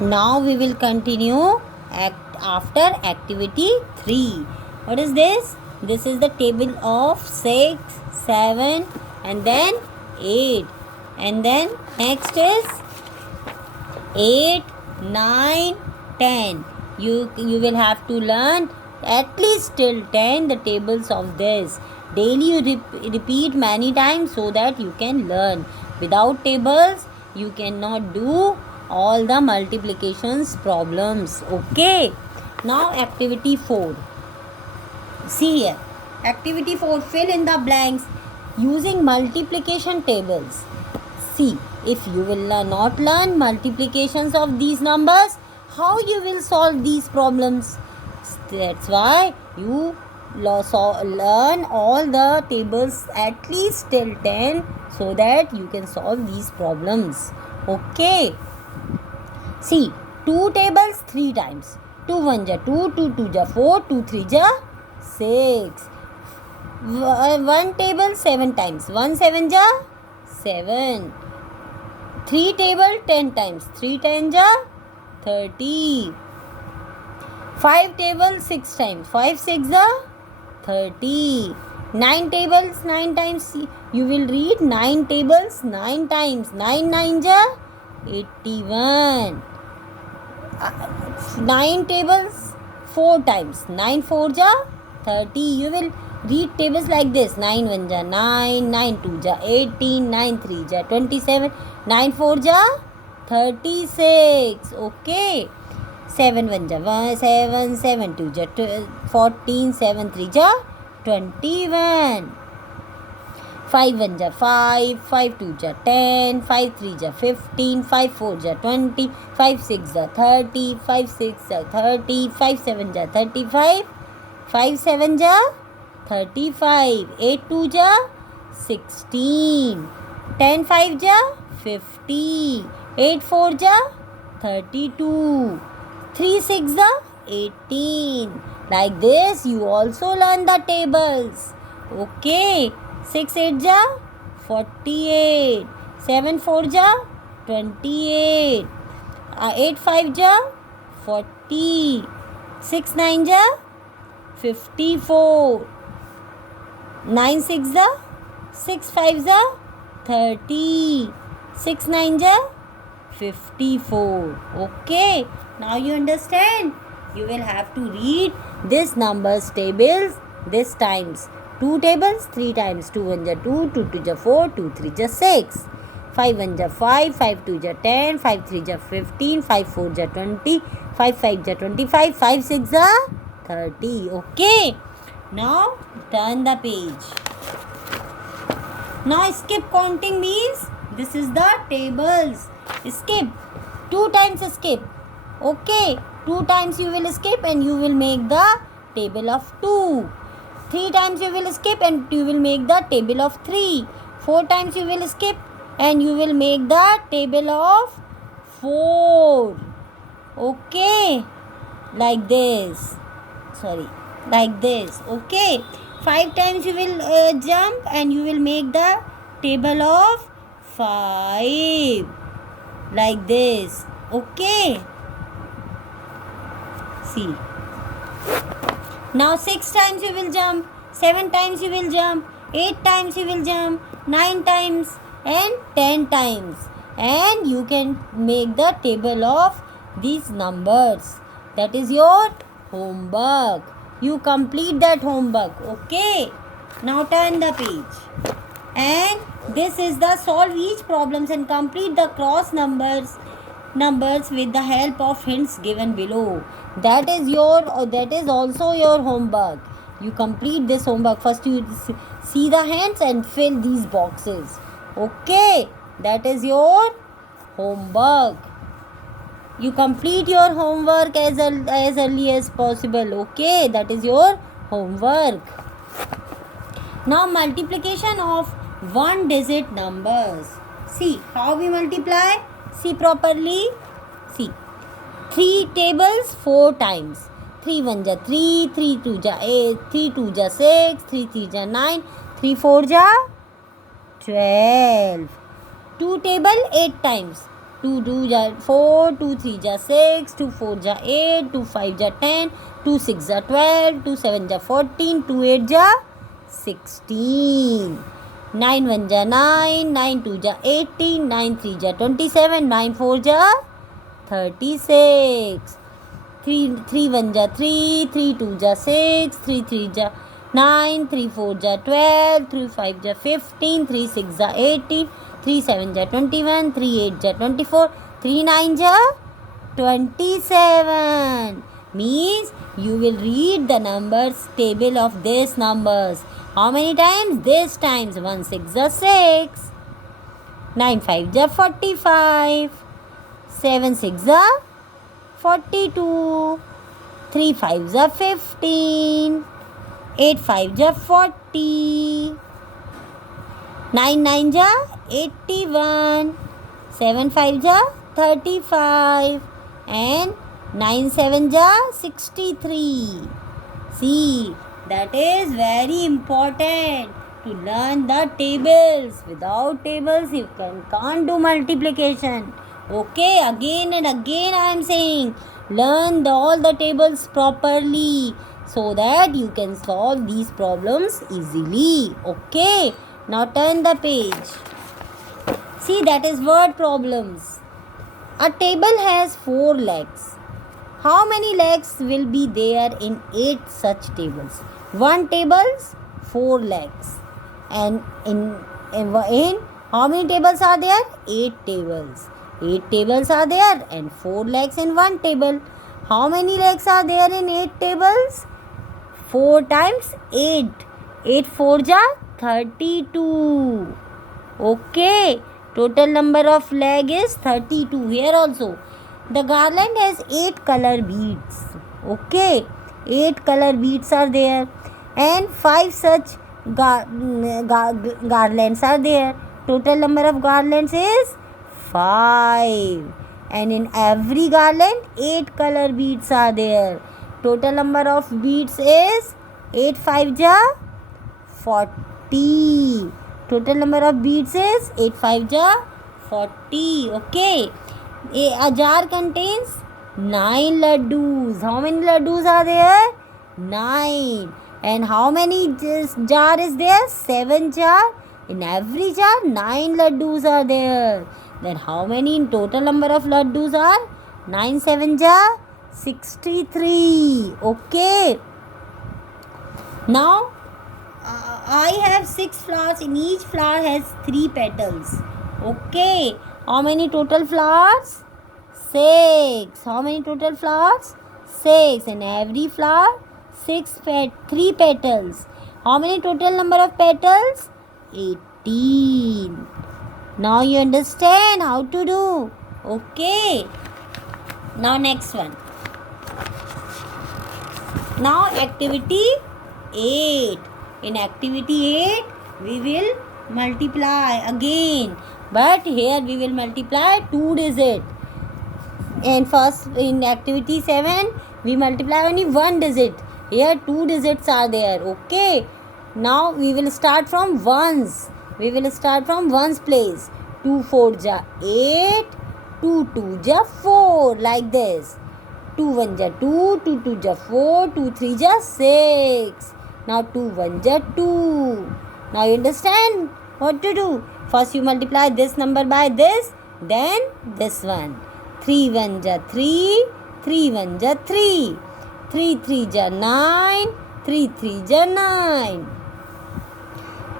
Now we will continue after activity 3. What is this? This is the table of 6, 7 and then 8. And then next is 8, 9, 10. You will have to learn at least till 10 the tables of this. Daily you repeat many times so that you can learn. Without tables you cannot do all the multiplications problems. Okay. Now activity 4. See here. Activity 4. Fill in the blanks using multiplication tables. See, if you will not learn multiplications of these numbers, how you will solve these problems? That's why you learn all the tables at least till 10 so that you can solve these problems. Okay. See, 2 tables 3 times. 2 1 ja 2, 2 2 ja 4, 2 3 ja 6. 1 table 7 times. 1 7 ja 7. 3 table 10 times. 3 10 ja 30. 5 table 6 times. 5 6 ja 30. 9 tables 9 times. You will read 9 tables 9 times. 9 9 ja 81. 9 tables 4 times. 9 4 ja 30. You will read tables like this. 9 1 ja 9, 9 2 ja 18, 9 3 ja 27, 9 4 ja 36. Okay. 7 1 ja 7, 7 2 ja 14, 7 3 ja 21. 5 1 ja 5, 5 2 ja 10, 5 3 ja 15, 5 4 ja 20, 5 6 ja 30, 5 6 ja 30, 5 7 ja 35, 5 7 ja 35, 8 2 ja 16, 10 5 ja 50, 8 4 ja 32, 3 6 ja 18. Like this you also learn the tables. Okay. 6 8 ja 48, 7 4 ja 28, 8 5 ja 40, 6 9 ja 54, 9 6 ja 6 5 ja 30, 6 9 ja 54. Okay. Now you understand. You will have to read this numbers tables this times. 2 tables 3 times. 2 1 ja 2, 2 2 ja 4, 2 3 ja 6, 5 1 ja 5, 5 2 ja 10, 5 3 ja 15, 5 4 ja 20, 5 5 ja 25, 5 6 ja 30. Okay. Now turn the page. Now skip counting means this is the tables. Skip. 2 times skip. Okay. 2 times you will skip and you will make the table of 2. 3 times you will skip and you will make the table of 3. 4 times you will skip and you will make the table of 4. Okay. Like this. Sorry. Like this. Okay. 5 times you will jump and you will make the table of 5. Like this. Okay. See. Now 6 times you will jump, 7 times you will jump, 8 times you will jump, 9 times and 10 times. And you can make the table of these numbers. That is your homework. You complete that homework. Okay. Now turn the page. And this is the solve each problems and complete the cross numbers with the help of hints given below. That is also your homework. You complete this homework. First you see the hints and fill these boxes. Okay. That is your homework. You complete your homework as early as possible. Okay. That is your homework. Now multiplication of one digit numbers. See how we multiply. See properly. See. 3 tables 4 times. 3 1 ja 3, 3 2 ja 8, 3 2 ja 6, 3 3 ja 9, 3 4 ja 12. 2 table 8 times. 2 2 जा 4, 2 3 जा 6, 2 4 जा 8, 2 5 जा 10, 2 6 जा 12, 2 7 जा 14, 2 8 जा 16, 9 1 जा 9, 9 2 जा 18, 9 3 जा 27, 9 4 जा 36, 3 1 जा 3, 3 2 जा 6, 3 3 जा 9, 3 4 जा 12, 3 5 जा 15, 3 6 जा 18, 3 7 जा 21, 3 8 जा 24, 3 9 जा 27. Means you will read the numbers table of these numbers. How many times? This times. 1 6 जा 6, 9 5 जा 45, 7 6 जा 42, 3 5 जा 15, 8 5 जा 40, 9 9 जा 81, 7 5 जा 35, and 9 7 ja 63. See, that is very important to learn the tables. Without tables you can't do multiplication. Okay, again and again I am saying, learn all the tables properly so that you can solve these problems easily. Okay, now turn the page. See, that is word problems. A table has 4 legs. How many legs will be there in 8 such tables? One tables, 4 legs. And in how many tables are there? 8 tables. 8 tables are there and 4 legs in one table. How many legs are there in 8 tables? 4 times 8. 8 4 ja 32. Okay. Total number of leg is 32. Here also. The garland has 8 color beads. Okay. 8 color beads are there. And 5 such garlands are there. Total number of garlands is 5. And in every garland 8 color beads are there. Total number of beads is 8 5 ja 40. Total number of beads is 8 5 ja 40. Okay. A jar contains 9 laddus. How many laddus are there? 9. And how many jar is there? 7 jar. In every jar 9 laddus are there. Then how many in total number of laddus are? 9 7 jar 63. Okay. Now I have 6 flowers. In each flower has 3 petals. Okay. How many total flowers? 6. How many total flowers? 6. And every flower 3 petals. How many total number of petals? 18. Now you understand how to do. Okay. Now next one. Now activity 8. In activity 8 we will multiply again. But here we will multiply 2 digit. And first in activity 7 we multiply only 1 digit. Here 2 digits are there. Okay. Now we will start from ones. We will start from ones place. 2 4 ja 8. 2 2 ja 4. Like this. 2 1 ja 2. 2 2 ja 4. 2 3 ja 6. Now 2 1 ja 2. Now you understand what to do. First you multiply this number by this. Then this one. 3 1 ja 3. 3 1 ja 3. 3 3 ja 9. 3 3 ja 9.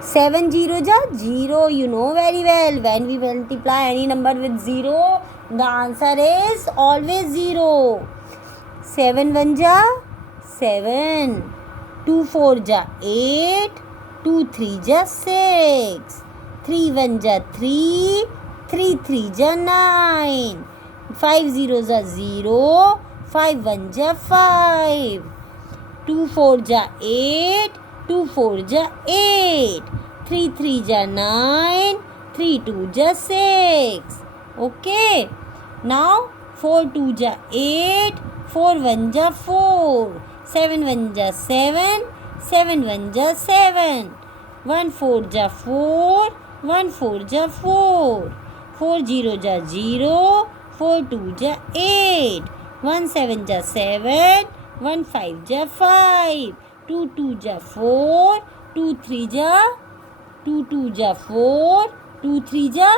7 0 ja 0. You know very well. When we multiply any number with 0, the answer is always 0. 7 1 ja 7. 2 4 ja 8. 2 3 ja 6. 3 1 ja 3. 3 3 ja 9. 5 0 ja 0. 5 1 ja 5. 2 4 ja 8. 2 4 ja 8. 3 3 ja 9. 3 2 ja 6. Okay. Now 4 2 ja 8. 4 1 ja 4. 7 1 ja 7. 7 1 ja 7. 1 4 ja 4. 1 4 ja 4. 4 0 ja 0, 4 2 ja 8, 1 7 ja 7, 1 5 ja 5, 2 2 ja 4, 2 3 ja 2 2 ja 4, 2 3 ja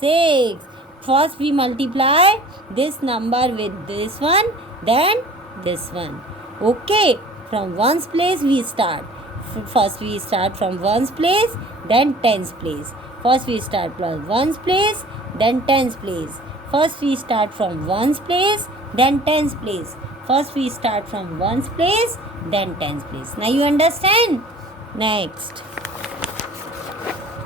6. First we multiply this number with this one, then this one. Okay, from ones place we start. First we start from ones place, then tens place. First we start from ones place, then tens place. First we start from ones place, then tens place. First we start from ones place, then tens place. Now you understand? Next.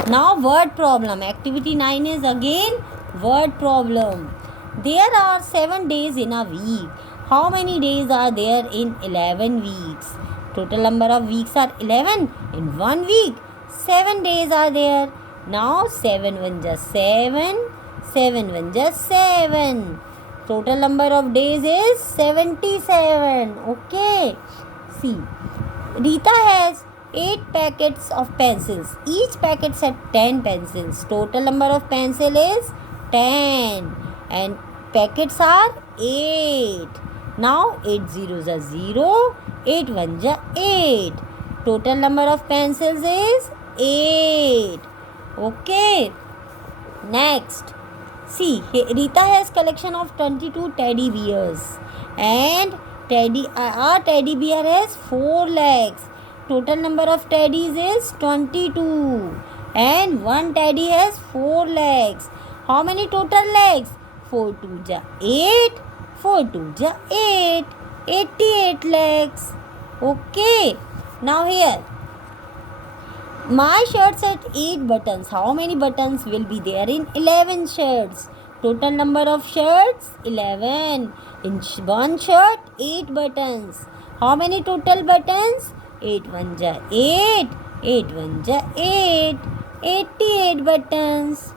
Now word problem. Activity 9 is again word problem. There are 7 days in a week. How many days are there in 11 weeks? Total number of weeks are 11. In 1 week, 7 days are there. Now 7 1 just 7. 7 1 just 7. Total number of days is 77. Okay. See, Rita has 8 packets of pencils. Each packet has 10 pencils. Total number of pencil is 10. And packets are 8. Now 8 zeros are 0. 8 ones are 8. Total number of pencils is 8. Okay. Next. See, Rita has collection of 22 teddy bears. And our teddy bear has 4 legs. Total number of teddies is 22. And one teddy has 4 legs. How many total legs? 4 2 ja 8. 4 2 ja 8. 88 legs. Okay. Now here. My shirts at 8 buttons. How many buttons will be there in 11 shirts? Total number of shirts? 11. In one shirt, 8 buttons. How many total buttons? 8 1 ja 8. 8 1 ja 8. 88 buttons.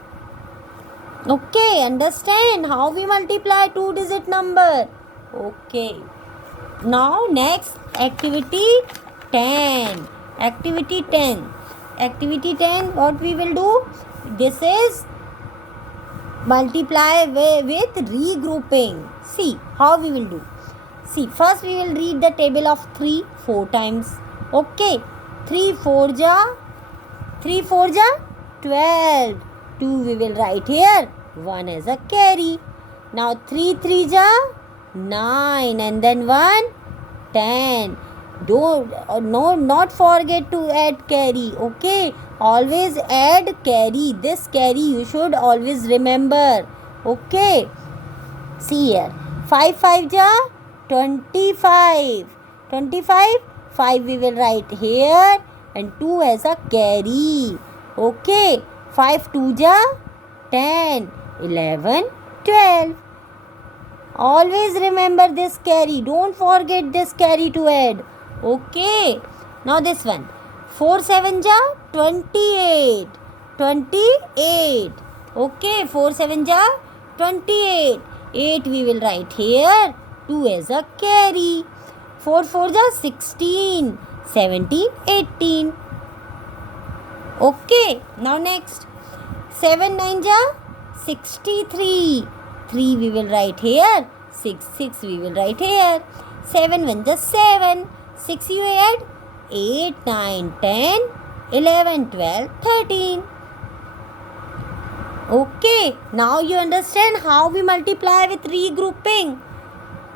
Okay, understand how we multiply 2-digit number. Okay. Now next activity 10. Activity 10. Activity 10, what we will do? This is multiply with regrouping. See how we will do. See, first we will read the table of 3 4 times. Okay. 3 4 ja 12. 2 we will write here. 1 as a carry. Now 3 3 ja 9 and then 1 10. Not forget to add carry. Okay, always add carry. This carry you should always remember. Okay, see here. 5 5 ja 25. 25. 5 we will write here and 2 as a carry. Okay, 5 2 ja 10. 11 12. Always remember this carry. Don't forget this carry to add. Okay. Now this one. 4 7 ja 28. 28. Okay. 4 7 ja 28. 8 we will write here. 2 as a carry. 4 4 ja 16. 17 18. Okay. Now next. 7 9 ja 63. 3 we will write here. 6 6 we will write here. 7 1 just 7. 6 you add. 8 9 10 11 12 13. Okay. Now you understand how we multiply with regrouping.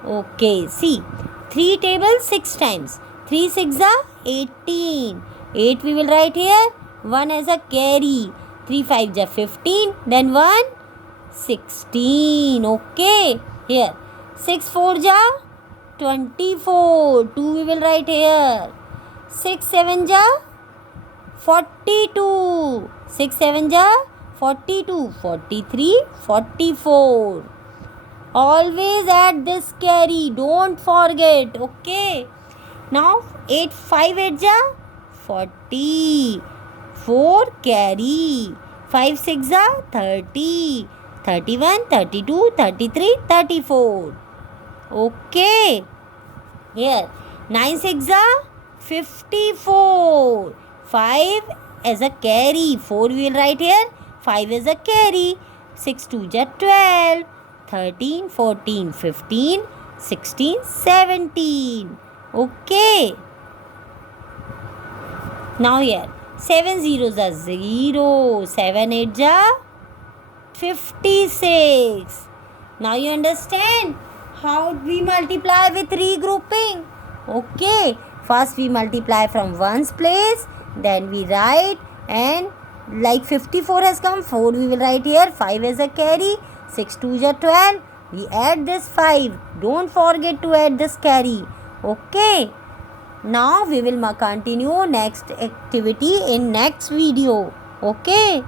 Okay. See. 3 tables 6 times. 3 6 are 18. 8 we will write here. 1 as a carry. 3 5 are 15. Then 1 16. Okay. Here. 6 4 ja 24. 2 we will write here. 6 7 ja 42. 6 7 ja 42. 43. 44. Always add this carry. Don't forget. Okay. Now 8 5 8 ja 40. 4 carry. 5 6 ja 30. 31, 32, 33, 34. Okay. Here. 9 6 are 54. 5 as a carry. 4 we will write here. 5 as a carry. 6 2 ja 12, 13, 14, 15, 16, 17. Okay. Now here 7 zeros are 0, 7 8 ja 56. Now you understand how we multiply with regrouping. Okay, first we multiply from ones place, then we write, and like 54 has come, 4 we will write here, 5 as a carry, 6 2 ja 12, we add this 5, don't forget to add this carry. Okay, now we will continue next activity in next video. Okay.